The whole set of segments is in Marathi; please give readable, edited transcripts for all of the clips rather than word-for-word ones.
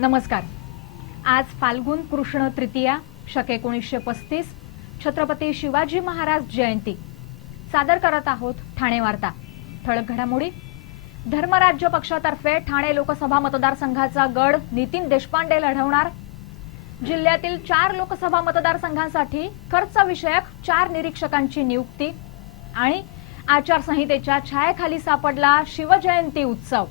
नमस्कार। आज फाल्गुन कृष्ण तृतीया शके 1935 छत्रपती शिवाजी महाराज जयंती सादर करत आहोत ठाणे वार्ता। ठळक घडामोडी। धर्मराज्य पक्षातर्फे ठाणे लोकसभा मतदारसंघाचा गड नितीन देशपांडे लढवणार। जिल्ह्यातील 4 लोकसभा मतदारसंघांसाठी खर्च विषयक 4 निरीक्षकांची नियुक्ती आणि आचारसंहितेच्या छायेखाली सापडला शिवजयंती उत्सव।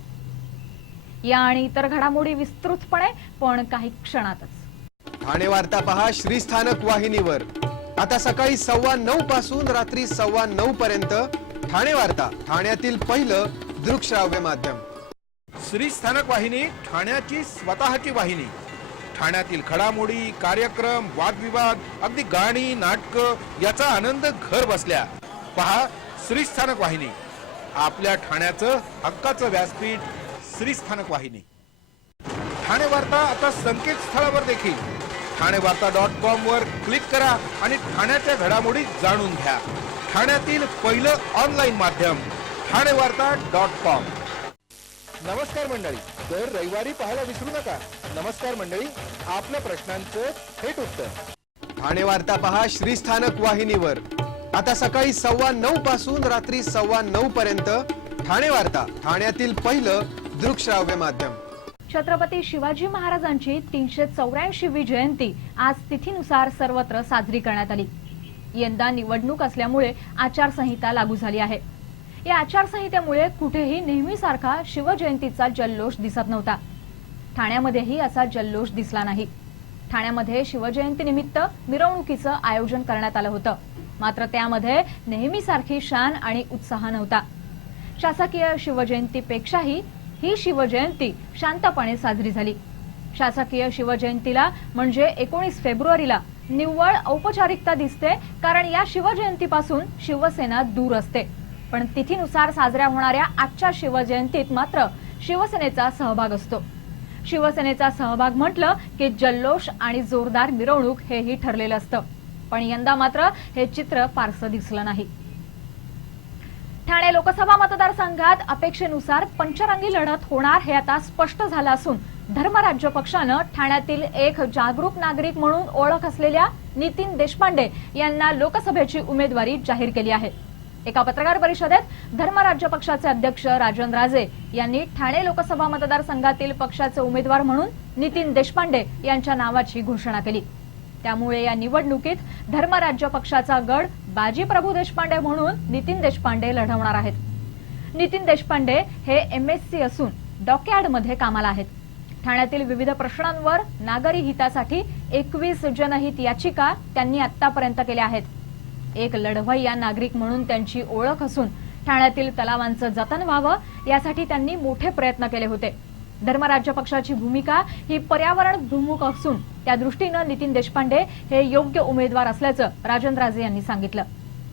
या आणि इतर घडामोडी विस्तृतपणे पण काही क्षणातच। ठाणे वार्ता पहा श्रीस्थानक वाहिनीवर। आता सकाळी 9:15 पासून रात्री 9:15 पर्यंत ठाणे वार्ता, ठाण्यातील पहिलं दृकश्राव्य माध्यम। श्रीस्थानक वाहिनी ठाण्याची स्वतःची वाहिनी। ठाण्यातील घडामोडी, कार्यक्रम, वादविवाद, अगदी गाणी, नाटक याचा आनंद घर बसल्या पहा श्रीस्थानक वाहिनी। आपल्या ठाण्याचं हक्काचं व्यासपीठ श्रीस्थानक वाहिनी। ठाणे वार्ता आता संकेतस्थळावर देखील ठाणेवार्ता.com वर क्लिक करा आणि ठाण्याच्या घडामोडी जाणून घ्या। ठाण्यातील पहिलं ऑनलाईन माध्यम ठाणेवार्ता.com। नमस्कार मंडळी, दर रविवारी पाहायला विसरू नका। नमस्कार मंडळी, आपल्या प्रश्नांचं थेट उत्तर। ठाणे वार्ता पहा श्रीस्थानक वाहिनीवर। आता सकाळी 9:15 पासून रात्री 9:15 पर्यंत ठाणे वार्ता, ठाण्यातील पहिलं दृकश्राव्य माध्यम। छत्रपती शिवाजी महाराजांची 384वी जयंती आज तिथीनुसार सर्वत्र साजरी करण्यात आली। यंदा निवडणूक असल्यामुळे आचारसंहिता लागू झाली आहे। या आचारसंहितेमुळे कुठेही नेहमीसारखा शिवजयंतीचा जल्लोष दिसत नव्हता। ठाण्यामध्येही असा जल्लोष दिसला नाही। ठाण्यामध्ये शिवजयंतीनिमित्त मिरवणुकीचं आयोजन करण्यात आलं होतं, मात्र त्यामध्ये नेहमीसारखी शान आणि उत्साह नव्हता। शासकीय शिवजयंतीपेक्षाही ही शिवजयंती शांतपणे साजरी झाली। शासकीय शिवजयंतीला म्हणजे 19 फेब्रुवारीला निव्वळ औपचारिकता दिसते, कारण या शिवजयंतीपासून शिवसेना दूर असते। पण तिथीनुसार साजऱ्या होणाऱ्या आजच्या शिवजयंतीत मात्र शिवसेनेचा सहभाग असतो। शिवसेनेचा सहभाग म्हटलं की जल्लोष आणि जोरदार मिरवणूक हेही ठरलेलं असतं, पण यंदा मात्र हे चित्र फारसं दिसलं नाही। ठाणे लोकसभा मतदारसंघात अपेक्षेनुसार पंचरंगी लढत होणार हे आता स्पष्ट झालं असून धर्मराज्य पक्षानं ठाण्यातील एक जागरूक नागरिक म्हणून ओळख असलेल्या नितीन देशपांडे यांना लोकसभेची उमेदवारी जाहीर केली आहे। एका पत्रकार परिषदेत धर्मराज्य पक्षाचे अध्यक्ष राजन राजे यांनी ठाणे लोकसभा मतदारसंघातील पक्षाचे उमेदवार म्हणून नितीन देशपांडे यांच्या नावाची घोषणा केली। त्यामुळे या निवडणुकीत धर्मराज्य पक्षाचा गड बाजी प्रभू देशपांडे म्हणून नितीन देशपांडे लढवणार आहेत। नितीन देशपांडे हे MSc असून डॉकयार्डमध्ये कामाला आहेत। ठाण्यातील विविध प्रश्नांवर नागरी हितासाठी 21 जनहित याचिका त्यांनी आतापर्यंत केल्या आहेत। एक लढवय्या नागरिक म्हणून त्यांची ओळख असून ठाण्यातील तलावांचं जतन व्हावं यासाठी त्यांनी मोठे प्रयत्न केले होते। धर्मराज्य पक्षाची भूमिका ही पर्यावरणभिमुख असून त्या दृष्टीने नितीन देशपांडे हे योग्य उमेदवार असल्याचं राजन राजे यांनी सांगितलं।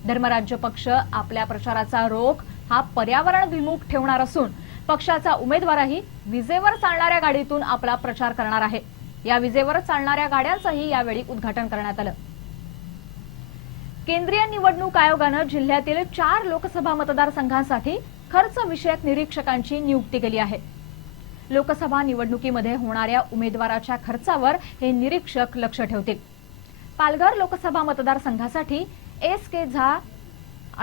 धर्मराज्य पक्ष आपल्या प्रचाराचा रोख हा पर्यावरणभिमुख ठेवणार असून पक्षाचा उमेदवारही विजेवर चालणाऱ्या गाडीतून आपला प्रचार करणार आहे। या विजेवर चालणाऱ्या गाड्यांचंही यावेळी उद्घाटन करण्यात आलं। केंद्रीय निवडणूक आयोगानं जिल्ह्यातील 4 लोकसभा मतदारसंघांसाठी खर्च विषयक निरीक्षकांची नियुक्ती केली आहे। लोकसभा निवडणुकीमध्ये होणाऱ्या उमेदवाराच्या खर्चावर हे निरीक्षक लक्ष ठेवतील। पालघर लोकसभा मतदारसंघासाठी SK झा,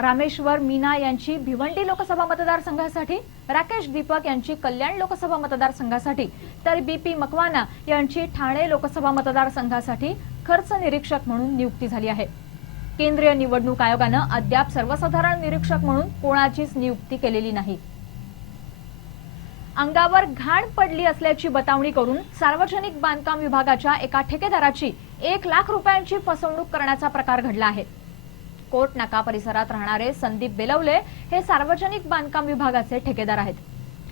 रामेश्वर मीना यांची भिवंडी लोकसभा मतदारसंघासाठी, राकेश दीपक यांची कल्याण लोकसभा मतदारसंघासाठी तर BP मकवाना यांची ठाणे लोकसभा मतदारसंघासाठी खर्च निरीक्षक म्हणून नियुक्ती झाली आहे। केंद्रीय निवडणूक आयोगानं अद्याप सर्वसाधारण निरीक्षक म्हणून कोणाचीच नियुक्ती केलेली नाही। अंगावर घाण पडली असल्याची बतावणी करून सार्वजनिक बांधकाम विभागाच्या एका ठेकेदाराची 1 लाख रुपयांची फसवणूक करण्याचा प्रकार घडला आहे। कोट नाका परिसरात राहणारे संदीप बेलवले हे सार्वजनिक बांधकाम विभागाचे ठेकेदार आहेत।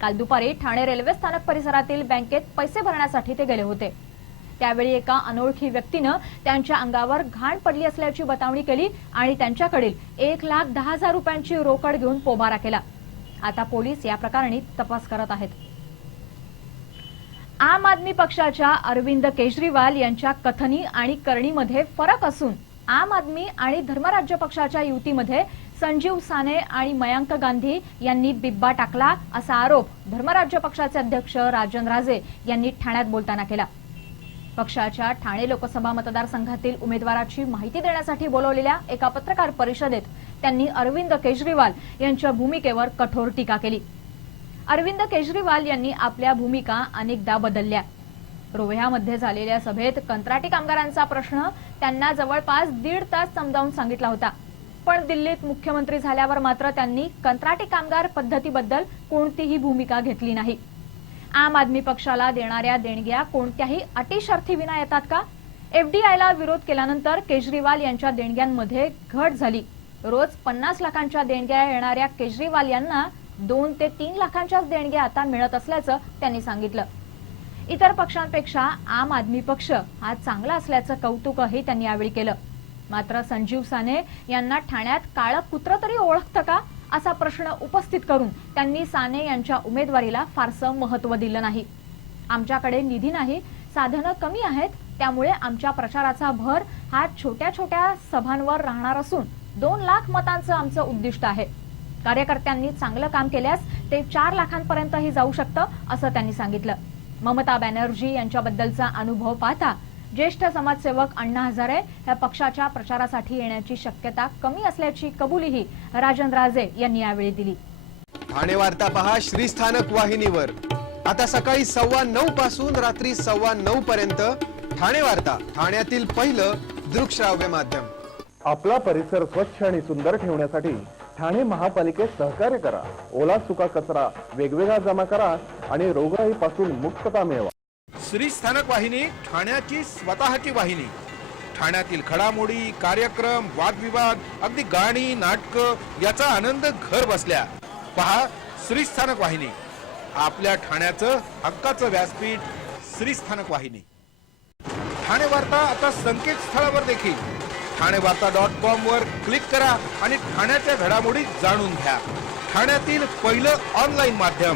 काल दुपारी ठाणे रेल्वे स्थानक परिसरातील बँकेत पैसे भरण्यासाठी ते गेले होते। त्यावेळी एका अनोळखी व्यक्तीनं त्यांच्या अंगावर घाण पडली असल्याची बतावणी केली आणि त्यांच्याकडील 1,10,000 रुपयांची रोकड घेऊन पोबारा केला। आता पोलीस या प्रकरणी तपास करत आहेत। आम आदमी पक्षाच्या अरविंद केजरीवाल यांच्या कथनी आणि करणीमध्ये फरक असून आम आदमी आणि धर्मराज्य पक्षाच्या युतीमध्ये संजीव साने आणि मयांक गांधी यांनी बिब्बा टाकला असा आरोप धर्मराज्य पक्षाचे अध्यक्ष राजन राजे यांनी ठाण्यात बोलताना केला। पक्षाच्या ठाणे लोकसभा मतदारसंघातील उमेदवाराची माहिती देण्यासाठी बोलवलेल्या एका पत्रकार परिषदेत त्यांनी अरविंद केजरीवाल यांच्या भूमिकेवर कठोर टीका केली। अरविंद केजरीवाल यांनी आपल्या भूमिका अनेकदा बदलल्या। रोह्यामध्ये झालेल्या सभेत कंत्राटी कामगारांचा प्रश्न त्यांना जवळपास 1.5 तास समजावून सांगितला होता, पण दिल्लीत मुख्यमंत्री झाल्यावर मात्र त्यांनी कंत्राटी कामगार पद्धतीबद्दल कोणतीही भूमिका घेतली नाही। आम आदमी पक्षाला देणाऱ्या देणग्या कोणत्याही अटी शर्थी विना येतात का? एफडीआयला विरोध केल्यानंतर केजरीवाल यांच्या देणग्यांमध्ये घट झाली। रोज 50 लाखांच्या देणग्या येणाऱ्या केजरीवाल यांना 2 ते 3 लाखांच्याच देणग्या आता मिळत असल्याचं त्यांनी सांगितलं। इतर पक्षांपेक्षा आम आदमी पक्ष हा चांगला असल्याचं कौतुकही त्यांनी यावेळी केलं। मात्र संजीव साने यांना ठाण्यात काळं कुत्र तरी ओळखतं का असा प्रश्न उपस्थित करून त्यांनी साने यांच्या उमेदवारीला फारसं महत्त्व दिलं नाही। आमच्याकडे निधी नाही, साधनं कमी आहेत, त्यामुळे आमच्या प्रचाराचा भर हा छोट्या छोट्या सभांवर राहणार असून 2 लाख मतांचं आमचं उद्दिष्ट आहे। कार्यकर्त्यांनी चांगलं काम केल्यास ते 4 लाखांपर्यंतही जाऊ शकतं असं त्यांनी सांगितलं। ममता बॅनर्जी यांच्याबद्दलचा अनुभव पाहता ज्येष्ठ समाजसेवक अण्णा हजारे या पक्षाच्या प्रचारासाठी येण्याची शक्यता कमी असल्याची कबुलीही राजन राजे यांनी यावेळी दिली। ठाणे वार्ता पहा श्रीस्थानक वाहिनीवर। आता सकाळी 9:15 पासून रात्री 9:15 पर्यंत ठाणे वार्ता, ठाण्यातील पहिलं दृकश्राव्य माध्यम। आपला परिसर स्वच्छ आणि सुंदर ठेवण्यासाठी ठाणे महापालिकेत सहकार्य करा। ओला सुका कचरा वेगवेगळा जमा करा आणि रोगराईपासून मुक्तता मिळवा। श्रीस्थानक वाहिनी ठाण्याची स्वतःची वाहिनी। ठाण्यातील घडामोडी, कार्यक्रम, वादविवाद, अगदी गाणी, नाटकं याचा आनंद घर बसल्या पहा श्रीस्थानक वाहिनी। आपल्या ठाण्याचं हक्काचं व्यासपीठ श्रीस्थानक वाहिनी। ठाणे वार्ता आता संकेतस्थळावर देखील ठाणेवार्ता.com वर क्लिक करा आणि ठाण्याच्या घडामोडी जाणून घ्या। ठाण्यातील पहिलं ऑनलाईन माध्यम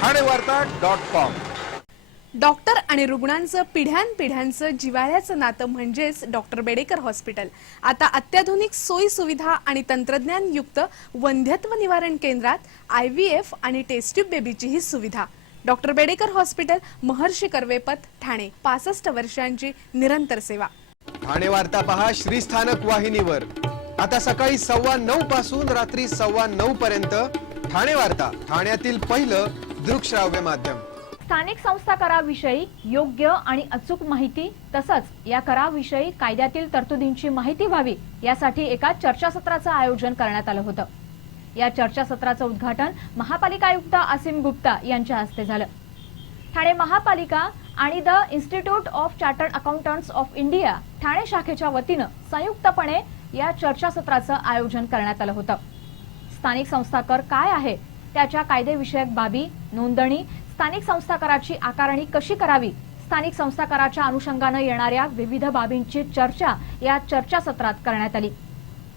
ठाणेवार्ता.com। डॉक्टर आणि रुग्णांचं पिढ्यानपिढ्यांचं जिव्हाळ्याचं नातं म्हणजेच डॉक्टर बेडेकर हॉस्पिटल। आता अत्याधुनिक सोयी सुविधा आणि तंत्रज्ञान युक्त वंध्यत्व निवारण केंद्रात IVF आणि टेस्ट ट्यूब बेबीचीही सुविधा। डॉक्टर बेडेकर हॉस्पिटल, महर्षी कर्वेपथ, ठाणे। 65 वर्षांची निरंतर सेवा। ठाणे वार्ता पहा श्रीस्थानक वाहिनीवर। आता सकाळी 9:15 पासून रात्री 9:15 पर्यंत ठाणे वार्ता, ठाण्यातील पहिलं दृकश्राव्य माध्यम। स्थानिक संस्था कराविषयी योग्य आणि अचूक माहिती तसंच या कराविषयी कायद्यातील तरतुदींची माहिती व्हावी यासाठी एका चर्चासत्राचं आयोजन करण्यात आलं होतं। या चर्चासत्राचं उद्घाटन महापालिका आयुक्त आसिम गुप्ता यांच्या हस्ते झालं। ठाणे महापालिका आणि the institute of chartered accountants of India Thane शाखेच्या वतीनं संयुक्तपणे या चर्चासत्राचं आयोजन करण्यात आलं होतं। स्थानिक संस्था कर काय आहे, त्याच्या कायदेविषयक बाबी, नोंदणी, स्थानिक संस्था कराची आकारणी कशी करावी, स्थानिक संस्था कराच्या अनुषंगानं येणाऱ्या विविध बाबींची चर्चा या चर्चासत्रात करण्यात आली।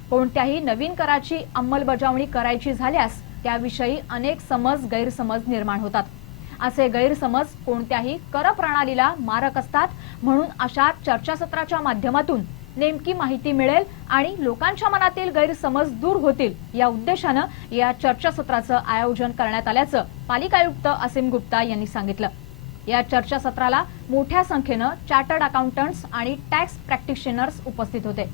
कोणत्याही नवीन कराची अंमलबजावणी करायची झाल्यास त्याविषयी अनेक समज गैरसमज निर्माण होतात। असे गैरसमज कोणत्याही कर प्रणालीला मारक असतात, म्हणून अशा चर्चासत्राच्या माध्यमातून नेमकी माहिती मिळेल आणि लोकांच्या मनातील गैरसमज दूर होतील या उद्देशानं या चर्चासत्राचं आयोजन करण्यात आल्याचं पालिका आयुक्त आसिम गुप्ता यांनी सांगितलं। या चर्चासत्राला मोठ्या संख्येनं चार्टर्ड अकाउंटंट्स आणि टॅक्स प्रॅक्टिशनर्स उपस्थित होते।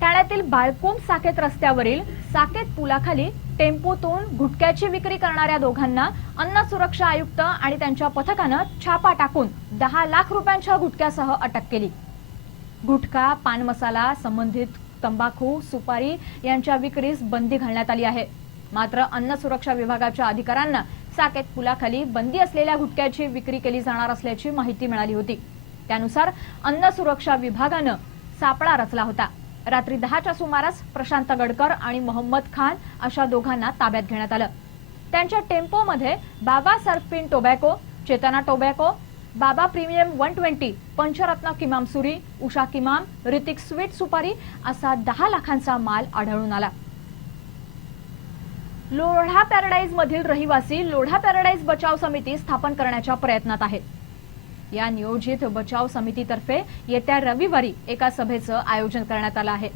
ठाण्यातील बाळकुंभ साकेत रस्त्यावरील साकेत पुलाखाली टेम्पोतून गुटख्याची विक्री करणाऱ्या दोघांना अन्न सुरक्षा आयुक्त आणि त्यांच्या पथकानं छापा टाकून 10 लाख रुपयांच्या गुटख्यासह अटक केली। गुटखा, पान मसाला, संबंधित तंबाखू, सुपारी यांच्या विक्रीस बंदी घालण्यात आली आहे। मात्र अन्न सुरक्षा विभागाच्या अधिकाऱ्यांना साकेत पुलाखाली बंदी असलेल्या गुटख्याची विक्री केली जाणार असल्याची माहिती मिळाली होती। त्यानुसार अन्न सुरक्षा विभागानं सापळा रचला होता। रात्री 10च्या सुमारास प्रशांत गडकर आणि मोहम्मद खान अशा दोघांना ताब्यात घेण्यात आलं। त्यांच्या टेम्पोमध्ये बाबा सर्फिन टोबॅको, चेतना टोबॅको, बाबा प्रीमियम 120, पंचरत्न किमाम सुरी, उषा किमाम, ऋतिक स्वीट सुपारी असा 10 लाखांचा माल आढळून आला। लोढा पॅराडाईज मधील रहिवासी लोढा पॅराडाईज बचाव समिती स्थापन करण्याच्या प्रयत्नात आहेत। या नियोजित बचाव समितीतर्फे येत्या रविवारी एका सभेचं आयोजन करण्यात आलं आहे।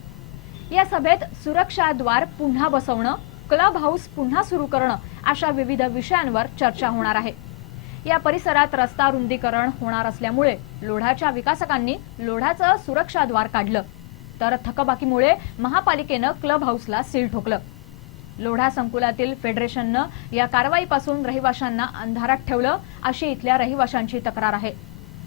या सभेत सुरक्षाद्वार पुन्हा बसवणं, क्लब हाऊस पुन्हा सुरू करणं अशा विविध विषयांवर चर्चा होणार आहे. या परिसरात रस्ता रुंदीकरण होणार असल्यामुळे लोढाच्या विकासकांनी लोढाचं सुरक्षाद्वार काढलं, तर थकबाकीमुळे महापालिकेनं क्लब हाऊसला सील ठोकलं. लोढा संकुलातील फेडरेशननं या कारवाईपासून रहिवाशांना अंधारात ठेवलं अशी इथल्या रहिवाशांची तक्रार आहे.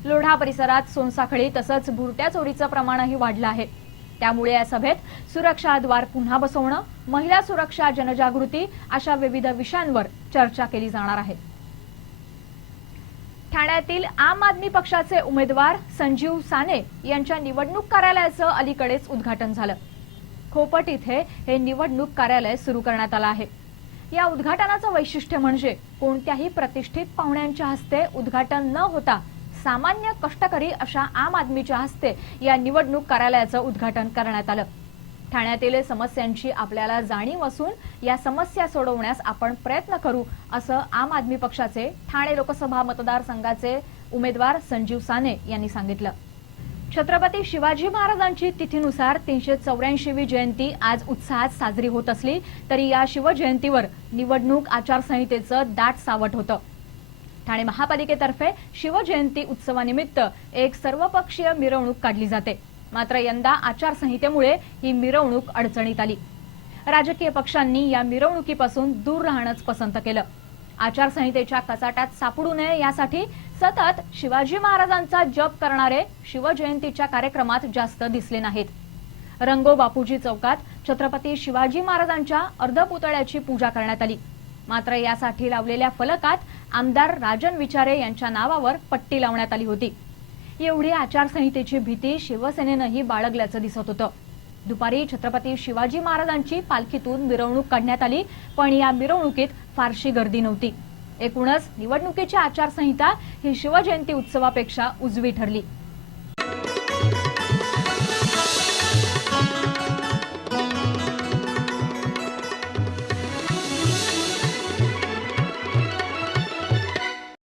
लोढा परिसरात सोनसाखळी तसंच बुरट्या चोरीचं प्रमाणही वाढलं आहे. त्यामुळे या सभेत सुरक्षाद्वार पुन्हा बसवणं, महिला सुरक्षा, जनजागृती अशा विविध विषयांवर चर्चा केली जाणार आहे. ठाण्यातील आम आदमी पक्षाचे उमेदवार संजीव साने यांच्या निवडणूक कार्यालयाचं अलीकडेच उद्घाटन झालं. खोपट इथे हे निवडणूक कार्यालय सुरू करण्यात आलं आहे. या उद्घाटनाचं वैशिष्ट्य म्हणजे कोणत्याही प्रतिष्ठित पाहुण्यांच्या हस्ते उद्घाटन न होता सामान्य कष्टकरी अशा आम आदमीच्या हस्ते या निवडणूक कार्यालयाचं उद्घाटन करण्यात आलं. ठाण्यातील समस्यांची आपल्याला जाणीव असून या समस्या सोडवण्यास आपण प्रयत्न करू असं आम आदमी पक्षाचे ठाणे लोकसभा मतदारसंघाचे उमेदवार संजीव साने यांनी सांगितलं. छत्रपती शिवाजी महाराजांची तिथीनुसार 384वी जयंती आज उत्साहात साजरी होत असली तरी या शिवजयंतीवर निवडणूक आचारसंहितेचं दाट सावट होतं. ठाणे महापालिकेतर्फे शिवजयंती उत्सवानिमित्त एक सर्वपक्षीय मिरवणूक काढली जाते. मात्र यंदा आचारसंहितेमुळे ही मिरवणूक अडचणीत आली. राजकीय पक्षांनी या मिरवणुकीपासून दूर राहणंच पसंत केलं. आचारसंहितेच्या कचाट्यात सापडू नये यासाठी सतत शिवाजी महाराजांचा जप करणारे शिवजयंतीच्या कार्यक्रमात जास्त दिसले नाहीत. रंगो बापूजी चौकात छत्रपती शिवाजी महाराजांच्या अर्धपुतळ्याची पूजा करण्यात आली. मात्र यासाठी लावलेल्या फलकात आमदार राजन विचारे यांच्या नावावर पट्टी लावण्यात आली होती. एवढी आचारसंहितेची भीती शिवसेनेनंही बाळगल्याचं दिसत होतं. दुपारी छत्रपती शिवाजी महाराजांची पालखीतून मिरवणूक काढण्यात आली, पण या मिरवणुकीत फारशी गर्दी नव्हती. एकूणच निवडणुकीची आचारसंहिता ही शिवजयंती उत्सवापेक्षा उजवी ठरली.